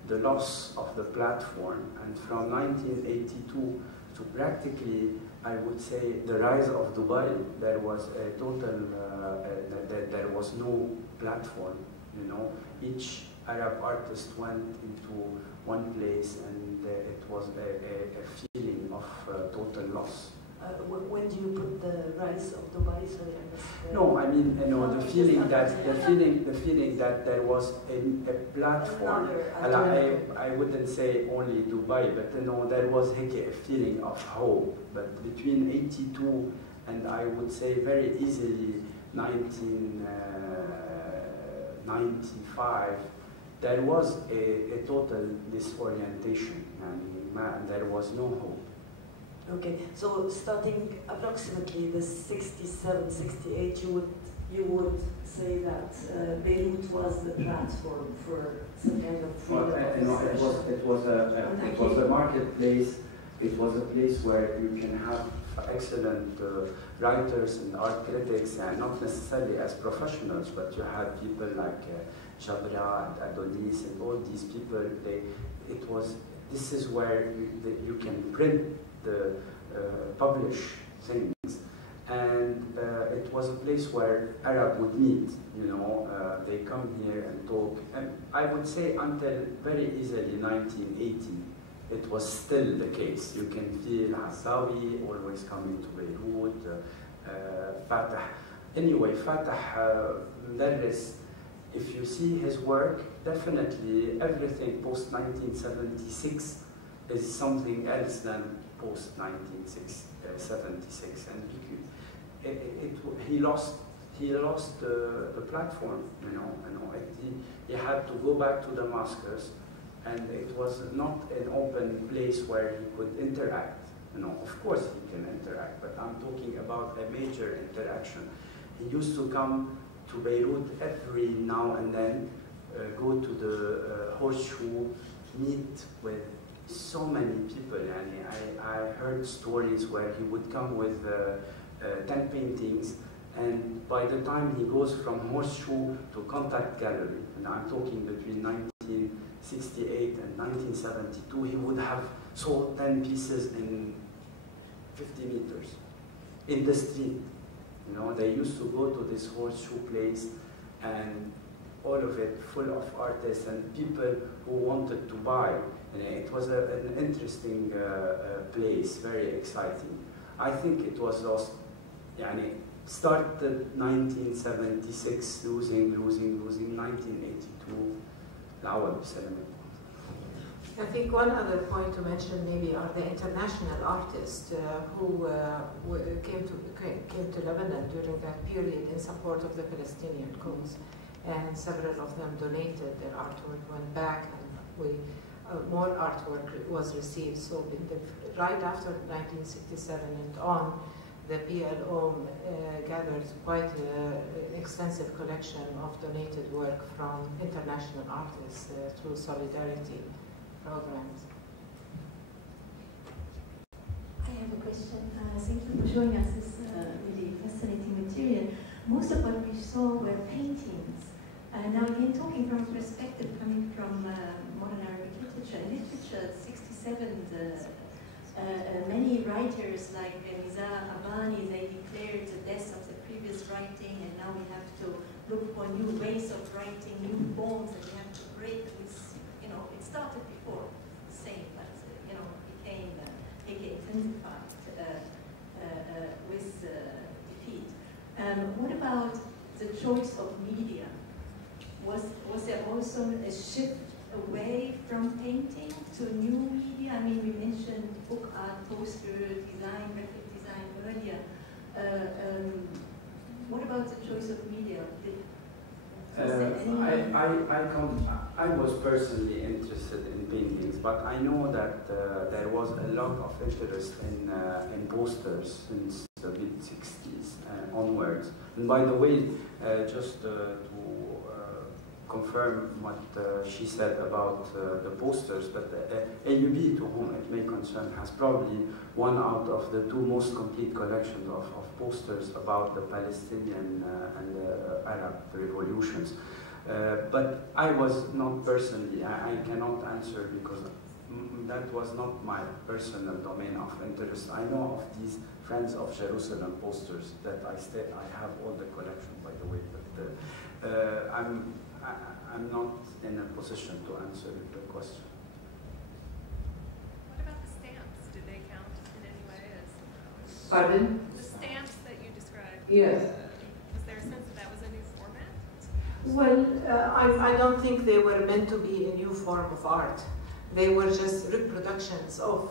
the loss of the platform. And from 1982 to practically, I would say, the rise of Dubai, there was a total, there was no platform, you know. Each Arab artist went into one place and it was a feeling of total loss. When do you put the rise of Dubai? Sorry, no, I mean, you know, the feeling that there was a platform. I wouldn't say only Dubai, but you know, there was a feeling of hope. But between 82 and I would say very easily 1995, there was a total disorientation. I mean, there was no hope. Okay, so starting approximately the 67, 68, you would say that Beirut was the platform for some kind of freedom. Well, it was a marketplace. It was a place where you can have excellent writers and art critics, and not necessarily as professionals, but you had people like Jabra and Adonis and all these people. This is where you can print publish things, and it was a place where Arab would meet, you know, they come here and talk, and I would say until very easily 1980, it was still the case. You can feel Hassawi always coming to Beirut, Fatah. Anyway, Fatah Mudarris, if you see his work, definitely everything post-1976 is something else than post-1976, and he lost the platform, you know. He had to go back to Damascus, and it was not an open place where he could interact. You know, of course he can interact, but I'm talking about a major interaction. He used to come to Beirut every now and then, go to the horseshoe, meet with so many people, and I heard stories where he would come with 10 paintings, and by the time he goes from horseshoe to contact gallery, and I'm talking between 1968 and 1972, he would have sold 10 pieces in 50 meters in the street. You know, they used to go to this horseshoe place, and all of it full of artists and people who wanted to buy. And it was an interesting place, very exciting. I think it was lost, started 1976, losing, 1982, العوض بسلامة. I think one other point to mention maybe are the international artists who came to Lebanon during that period in support of the Palestinian cause, and several of them donated their artwork, went back, and more artwork was received. So right after 1967 and on, the PLO gathered quite an extensive collection of donated work from international artists through solidarity programs. I have a question. Thank you for showing us this really fascinating material. Most of what we saw were paintings. Now again, talking from a perspective coming from modern Arabic literature. In literature, 67, many writers like Niza Abani, they declared the death of the previous writing, and now we have to look for new ways of writing, new forms that we have to break with, it started before the same, but, it became intensified with defeat. What about the choice of media? Was there also a shift away from painting to new media? I mean, we mentioned book art, poster design, graphic design earlier. What about the choice of media? I was personally interested in paintings, but I know that there was a lot of interest in posters since the mid-60s onwards. And by the way, just to confirm what she said about the posters, but AUB, to whom it may concern, has probably one out of the two most complete collections of posters about the Palestinian and the Arab revolutions. But I was not personally, I cannot answer because that was not my personal domain of interest. I know of these Friends of Jerusalem posters that I have all the collection, by the way, but I'm not in a position to answer the question. What about the stamps? Did they count in any way as? Pardon? The stamps that you described. Yes. Was there a sense that that was a new format? Well, I don't think they were meant to be a new form of art. They were just reproductions of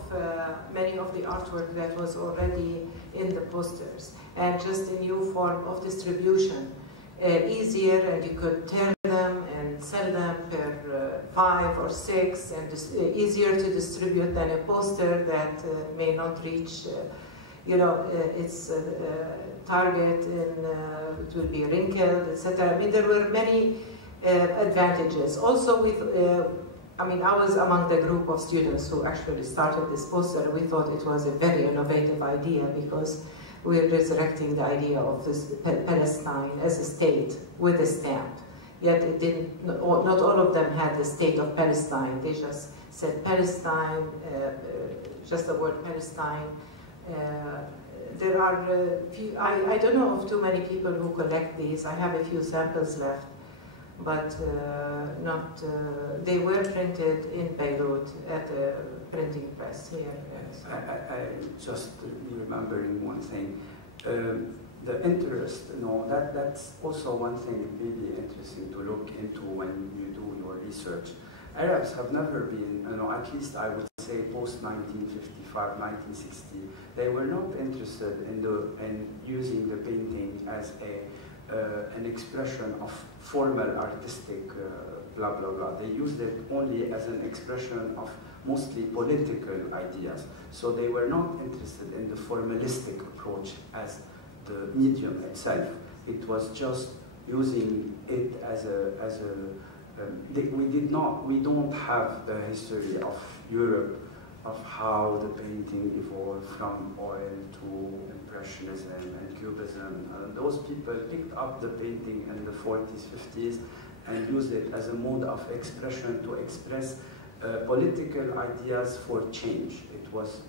many of the artwork that was already in the posters, and just a new form of distribution. Easier, and you could tear them and sell them per 5 or 6, and easier to distribute than a poster that may not reach, its target, and it will be wrinkled, etc. I mean, there were many advantages. Also with, I was among the group of students who actually started this poster. We thought it was a very innovative idea because we're resurrecting the idea of this Palestine as a state with a stamp. Yet it didn't, not all of them had the state of Palestine. They just said Palestine, just the word Palestine. There are few, I don't know of too many people who collect these. I have a few samples left, but they were printed in Beirut at a printing press here. Yes. I just remembering one thing. The interest, that's also one thing really interesting to look into when you do your research. Arabs have never been, at least I would say post-1955, 1960, they were not interested in using the painting as an expression of formal artistic blah blah blah. They used it only as an expression of mostly political ideas. So they were not interested in the formalistic approach as the medium itself. It was just using it as we don't have the history of Europe of how the painting evolved from oil to Impressionism and Cubism. Those people picked up the painting in the 40s, 50s and used it as a mode of expression to express political ideas for change. It was,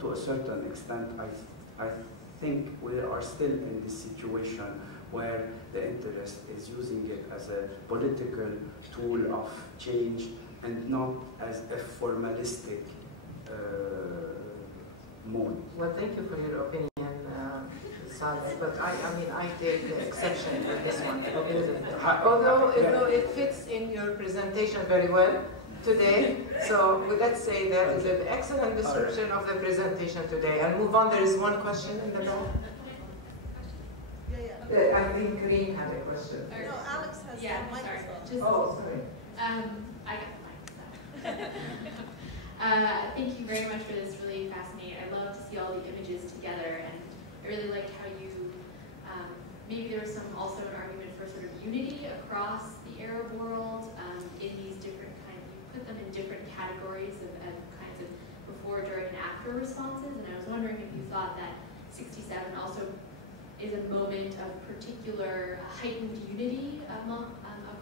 to a certain extent, I think we are still in this situation where the interest is using it as a political tool of change and not as a formalistic mode. Well, thank you for your opinion, Saleh, but I take the exception for this one. Although it fits in your presentation very well today, so let's say that is an excellent description of the presentation today. And move on, there is one question in the back. I think Green had a question. No, Alex has a microphone. Sorry. I got the mic, so. Thank you very much for this, really fascinating. I love to see all the images together, and I really liked how you, maybe there was also an argument for sort of unity across the Arab world in these different you put them in different categories of kinds of before, during, and after responses, and I was wondering if you thought that 67 also is a moment of particular heightened unity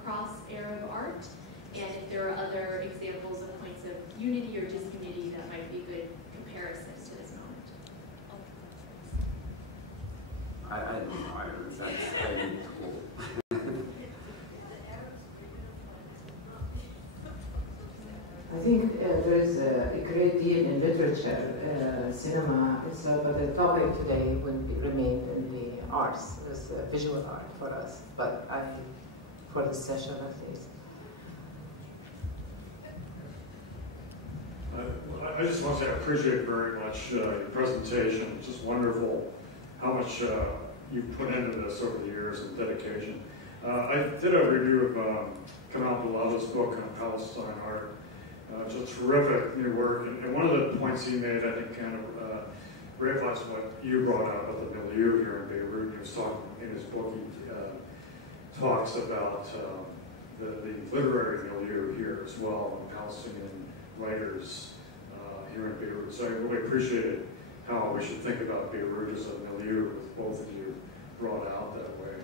across Arab art, and if there are other examples of points of unity or disunity that might be good comparisons to this moment. I don't know, I need to... I think there is is a great deal in literature, cinema, but the topic today will remain in the arts, as visual art for us, but for this session at least. I just want to say I appreciate very much your presentation. It's just wonderful how much you've put into this over the years and dedication. I did a review of Kamal Bilal's book on Palestine art. Just terrific new work. And one of the points he made, I think, kind of reflects what you brought up about the milieu here in Beirut. He was talking in his book, he talks about the literary milieu here as well, and Palestinian writers here in Beirut. So I really appreciated how we should think about Beirut as a milieu, with both of you brought out that way.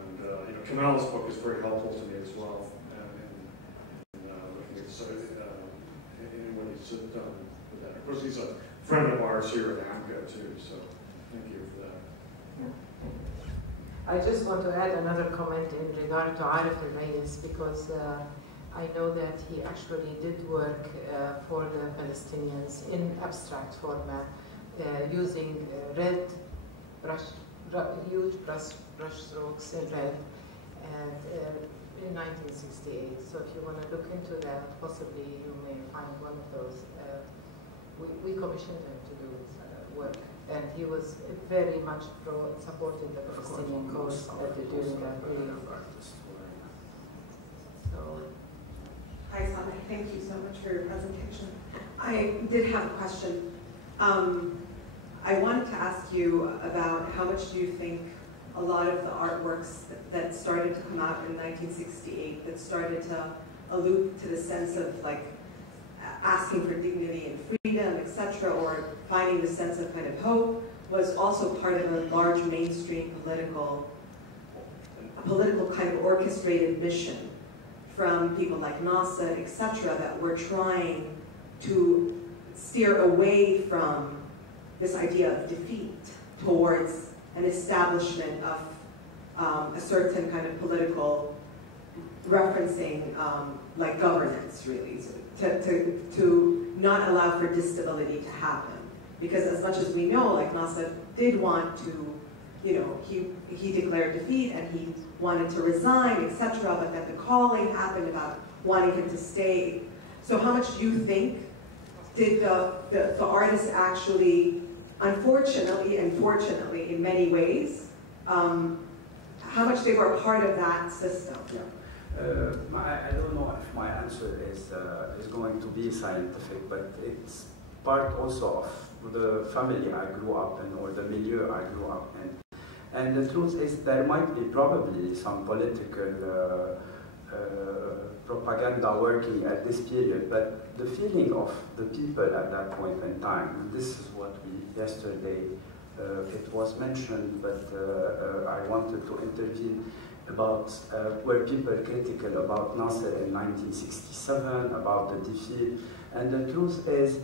And you know, Kamal's book is very helpful to me as well, in looking at what he's done with that. Of course, he's a friend of ours here at AMCA too, so thank you for that. Yeah. I just want to add another comment in regard to Arif al-Rayes, because I know that he actually did work for the Palestinians in abstract format, using red huge brush strokes in red, and in 1968. So if you want to look into that, possibly you may find one of those. We commissioned him to do work, and he was very much supporting the Palestinian cause during that period. So. Hi, Saleh. Thank you so much for your presentation. I did have a question. I wanted to ask you about how much do you think a lot of the artworks that started to come out in 1968, that started to allude to the sense of like asking for dignity and freedom, etc., or finding the sense of kind of hope, was also part of a large mainstream political kind of orchestrated mission from people like Nasser, etc., that were trying to steer away from this idea of defeat towards an establishment of a certain kind of political referencing, like governance, really, to not allow for disstability to happen. Because as much as we know, like Nasser did want to, you know, he declared defeat and he wanted to resign, etc., but then the calling happened about wanting him to stay. So how much do you think did the artists actually, unfortunately and fortunately in many ways, how much they were a part of that system? Yeah. I don't know if my answer is going to be scientific, but it's part also of the family I grew up in, or the milieu I grew up in. And the truth is, there might be probably some political propaganda working at this period, but the feeling of the people at that point in time, and this is what we yesterday, it was mentioned, but I wanted to intervene about were people critical about Nasser in 1967, about the defeat, and the truth is,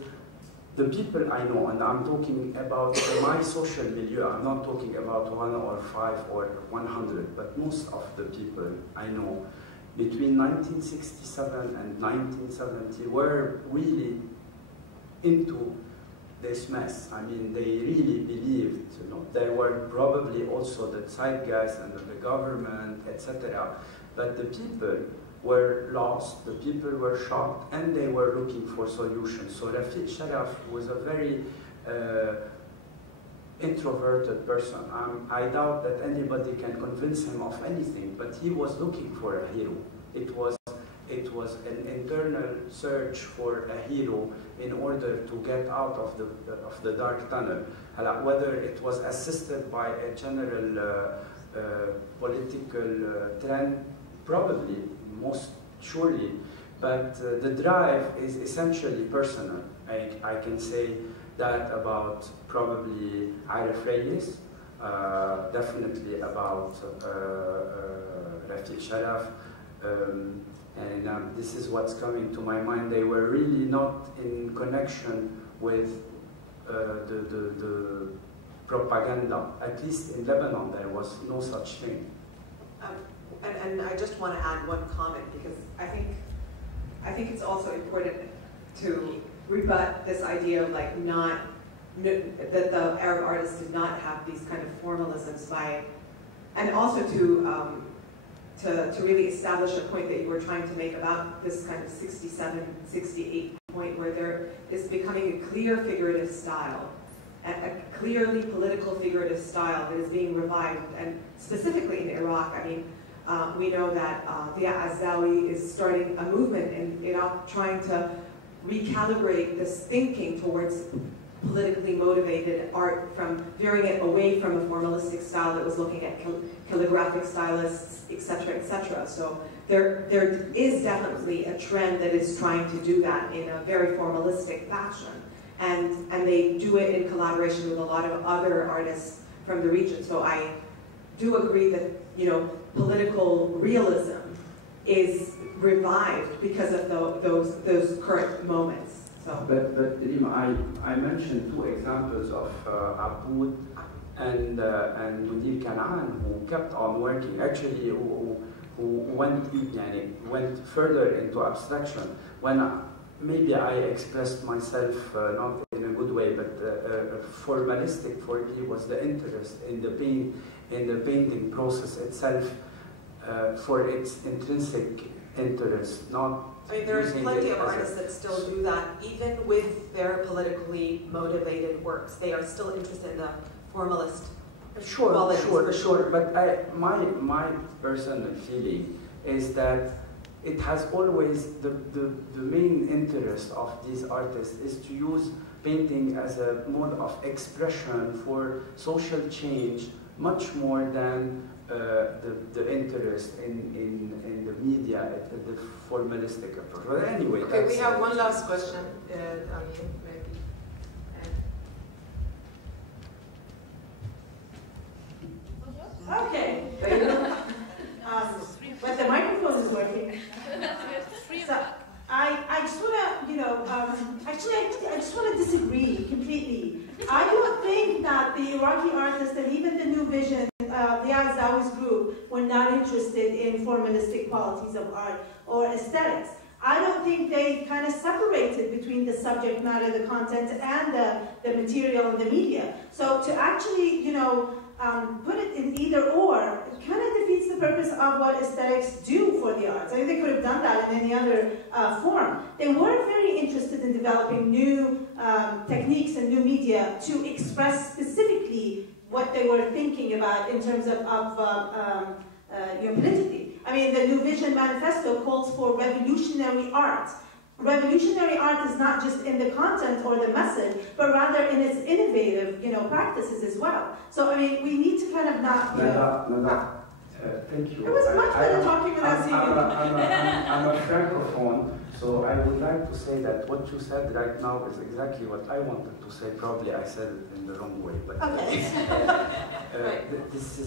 the people I know, and I'm talking about my social milieu, I'm not talking about 1 or 5 or 100, but most of the people I know between 1967 and 1970 were really into this mess. I mean, they really believed, you know, there were probably also the zeitgeist and the government, etc. But the people were lost, the people were shocked, and they were looking for solutions. So Rafiq Sharaf was a very introverted person. I doubt that anybody can convince him of anything, but he was looking for a hero. It was an internal search for a hero in order to get out of the dark tunnel. Whether it was assisted by a general political trend, probably, most surely, but the drive is essentially personal. I can say that about probably Arif Rayes, definitely about Rafiq Sharaf, and this is what's coming to my mind. They were really not in connection with the propaganda. At least in Lebanon, there was no such thing. And I just want to add one comment, because I think it's also important to rebut this idea of like that the Arab artists did not have these kind of formalisms and also to really establish a point that you were trying to make about this kind of 67, 68 point where there is becoming a clear figurative style, a clearly political figurative style that is being revived, and specifically in Iraq. I mean, we know that Dia Azzawi is starting a movement in Iraq trying to recalibrate this thinking towards politically motivated art, from veering it away from a formalistic style that was looking at calligraphic stylists, etc., etc. So there is definitely a trend that is trying to do that in a very formalistic fashion, and they do it in collaboration with a lot of other artists from the region. So I do agree that, you know, political realism is revived because of those current moments. So. But Rima, I mentioned two examples of Aboud and Munir Kanaan, who kept on working, actually who went further into abstraction. When maybe I expressed myself not in a good way, but formalistic for me was the interest in the painting process itself, for its intrinsic interest, not. I mean, there's plenty of artists that still do that, even with their politically motivated works. They are still interested in the formalist qualities. Sure. But my personal feeling is that it has always, the main interest of these artists is to use painting as a mode of expression for social change, much more than the interest in the media, the formalistic approach. But anyway, okay, we have one last question. Maybe. Okay. But the microphone is working. So I just want to, you know, actually I just want to disagree completely. I don't think that the Iraqi artists and even the New Vision, the Azzawi's group, were not interested in formalistic qualities of art or aesthetics. I don't think they kind of separated between the subject matter, the content, and the material and the media. So to actually, you know, put it in either or, it kind of defeats the purpose of what aesthetics do for the arts. I think they could have done that in any other form. They were very interested in developing new techniques and new media to express specifically what they were thinking about in terms of you know, politically. I mean, the New Vision Manifesto calls for revolutionary art. Revolutionary art is not just in the content or the message, but rather in its innovative, you know, practices as well. So, I mean, we need to kind of not, you know... Thank you. It was much better talking without seeing you. I'm a francophone, so I would like to say that what you said right now is exactly what I wanted to say. Probably I said it in the wrong way, but okay. This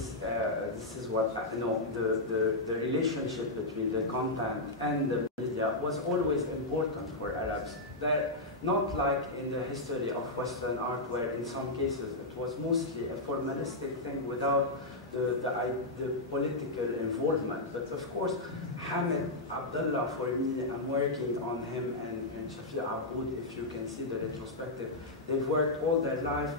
is what I know. The relationship between the content and the media was always important for Arabs. That not like in the history of Western art, where in some cases it was mostly a formalistic thing without the political involvement. But of course, Hamid Abdullah, for me, I'm working on him, and Shafi Aboud, if you can see the retrospective, they've worked all their life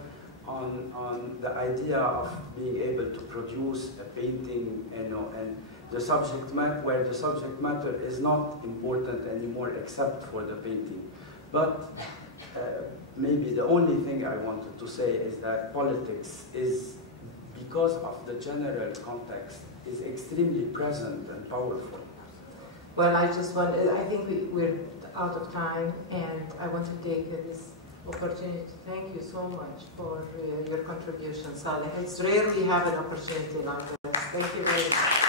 on the idea of being able to produce a painting, you know, and the subject matter, where the subject matter is not important anymore except for the painting. But maybe the only thing I wanted to say is that politics is, because of the general context, is extremely present and powerful. Well, I think we're out of time, and I want to take this opportunity to thank you so much for your contribution, Saleh. It's rare we have an opportunity like this. Thank you very much.